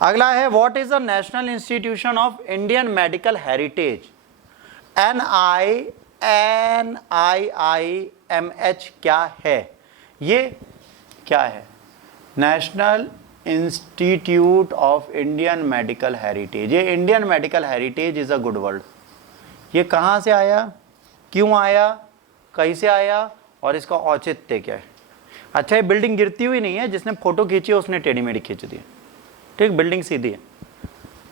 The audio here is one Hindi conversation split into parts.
अगला है what is the national institution of Indian medical heritage? NIIMH क्या है? ये क्या है? National institute of Indian medical heritage. ये Indian medical heritage is a good word. ये कहाँ से आया, क्यों आया, कैसे आया और इसका औचित्य क्या है? अच्छा, ये बिल्डिंग गिरती हुई नहीं है, जिसने फोटो खींची उसने टेढ़ी मेढ़ी खींच दी, ठीक, बिल्डिंग सीधी है।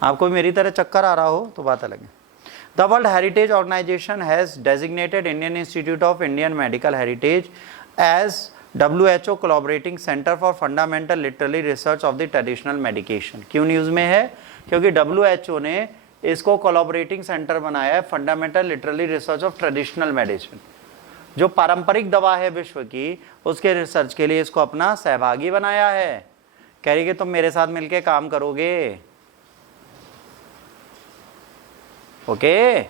आपको मेरी तरह चक्कर आ रहा हो तो बात अलग है। The world heritage organization has designated Indian institute of Indian medical heritage as WHO collaborating centre for fundamental literally research of the traditional medication. क्यों न्यूज़ में है? क्योंकि WHO ने इसको कोलैबोरेटिंग सेंटर बनाया है fundamental literally research of traditional medicine. जो पारंपरिक दवा है विश्व की, उसके रिसर्च के लिए इसको अपना सहभागी बनाया है। कह रही कि तुम मेरे साथ मिलके काम करोगे, okay.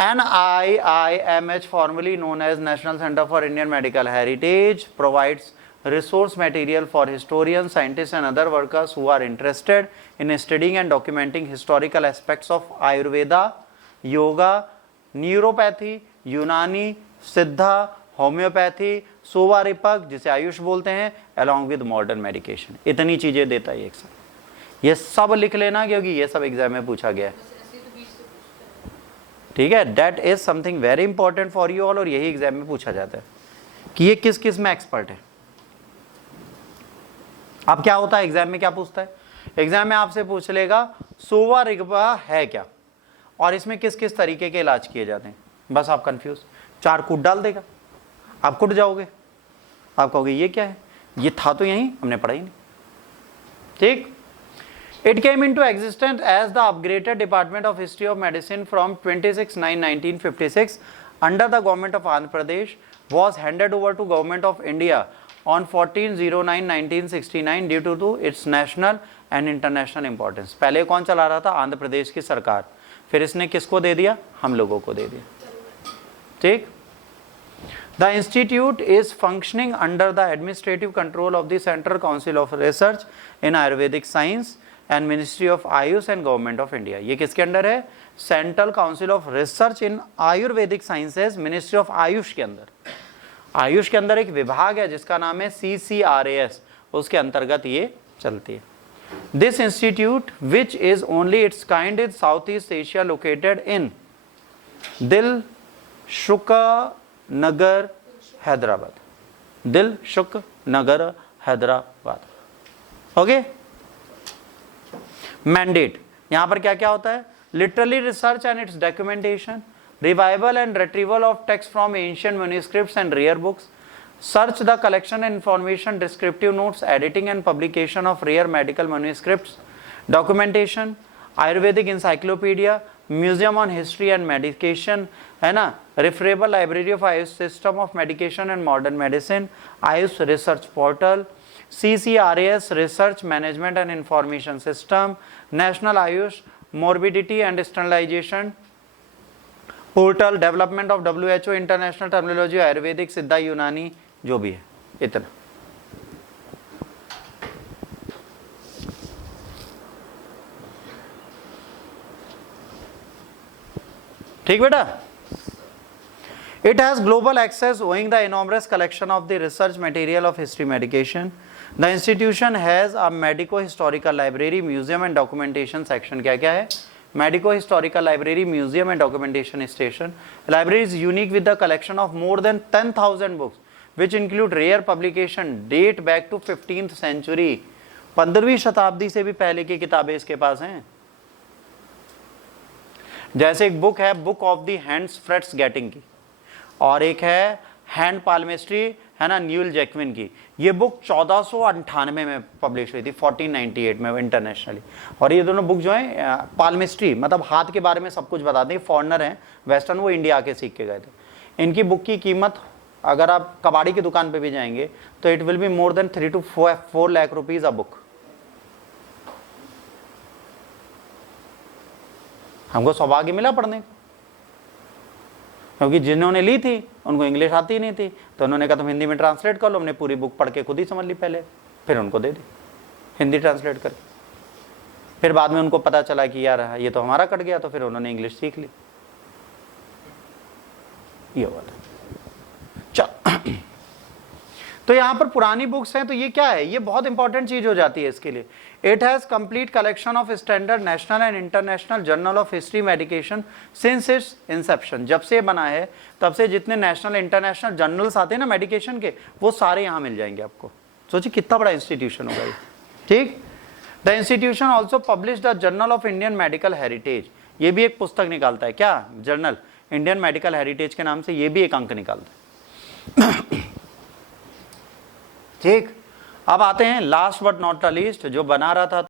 NIIMH, formerly known as National Center for Indian Medical Heritage, provides resource material for historians, scientists and other workers who are interested in studying and documenting historical aspects of Ayurveda, Yoga, Neuropathy, Unani, Siddha, Homeopathy, सोवा रिपक जिसे आयुष बोलते हैं, along with modern medication। इतनी चीजें देता है एक साथ। ये सब लिख लेना क्योंकि ये सब एग्जाम में पूछा गया है, ठीक है। That is something very important for you all, और यही एग्जाम में पूछा जाता है कि ये किस किस में एक्सपर्ट है। अब क्या होता है एग्जाम में, क्या पूछता है एग्जाम में? आपसे पूछ लेगा सोवा रिगपा है क्या, और इसमें किस किस तरीके के इलाज किए जाते हैं। बस आप कंफ्यूज, 4 कूट डाल देगा, आप कुट जाओगे, आप कहोगे ये क्या है, ये था तो यहीं, हमने पढ़ा ही नहीं, ठीक। It came into existence as the upgraded Department of History of Medicine from 26/9/1956 under the government of Andhra Pradesh, was handed over to government of India on 14/09/1969 due to its national and international importance। पहले कौन चला रहा था? आंध्र प्रदेश की सरकार। फिर इसने किसको दे दिया? हम लोगों को दे दिया, ठीक। The institute is functioning under the administrative control of the Central Council of Research in Ayurvedic Science and Ministry of Ayush and Government of India। ये किसके अंडर है? Central council of research in Ayurvedic sciences, ministry of Ayush के अंदर। आयुष के अंदर एक विभाग है जिसका नाम है CCRAS, उसके अंतर्गत ये चलती है। This institute which is only its kind in south east Asia located in Dilsukhnagar Hyderabad, Dilsukhnagar Hyderabad, okay. Mandate यहां पर क्या क्या होता है? Literally research and its documentation, revival and retrieval of text from ancient manuscripts and rare books, search the collection and information, descriptive notes, editing and publication of rare medical manuscripts, documentation, Ayurvedic encyclopedia, museum on history and medication, है ना, referable library of AYUSH system of medication and modern medicine, AYUSH research portal, CCRAS research management and information system, national AYUSH morbidity and sterilisation portal, development of WHO international terminology, Ayurvedic, Siddha, Unani, जो भी है, इतना। ठीक बेटा। It has global access owing the enormous collection of the research material of history medication. The institution has a medico-historical library, museum and documentation section। क्या क्या है? Medico-historical library, museum and documentation station. Library is unique with the collection of more than 10,000 books, which include rare publication date back to 15th century। 15वीं शताब्दी से भी पहले की किताबें इसके पास हैं। जैसे एक बुक है book of the hands frets getting की, और एक है हैंड पाल्मेस्ट्री, है ना, न्यूल जैक्विन की। ये बुक 1498 में पब्लिश हुई थी, 1498 में इंटरनेशनली। और ये दोनों बुक जो है पाल्मेस्ट्री मतलब हाथ के बारे में सब कुछ बताते हैं, फॉरेनर हैं वेस्टर्न, वो इंडिया आके सीख के गए थे। इनकी बुक की कीमत अगर आप कबाड़ी की दुकान पे भी जाएंगे तो it will be more than 3 to 4 lakh rupees a book. हमको सौभाग्य मिला पढ़ने का, क्योंकि जिन्होंने ली थी उनको इंग्लिश आती नहीं थी, तो उन्होंने कहा तुम हिंदी में ट्रांसलेट कर लो। हमने पूरी बुक पढ़ के खुद ही समझ ली पहले, फिर उनको दे दी हिंदी ट्रांसलेट करके। फिर बाद में उनको पता चला कि यार ये तो हमारा कट गया, तो फिर उन्होंने इंग्लिश सीख ली। ये वाला चल। तो यहां पर पुरानी बुक्स हैं, तो ये क्या है, ये बहुत इंपॉर्टेंट चीज हो जाती है इसके लिए। It has complete collection of standard national and international journal of history medication since its inception. जब से बना है तब से जितने नेशनल इंटरनेशनल जर्नल्स आते हैं ना मेडिकेशन के, वो सारे यहां मिल जाएंगे आपको। सोचिए कितना बड़ा इंस्टीट्यूशन होगा ये। ठीक। The institution also publish the journal of Indian medical heritage. ये भी एक पुस्तक निकालता है क्या, जर्नल इंडियन मेडिकल हेरिटेज के नाम से, ये भी एक अंक निकालता है। ठीक। अब आते हैं last but not the least, जो बना रहा था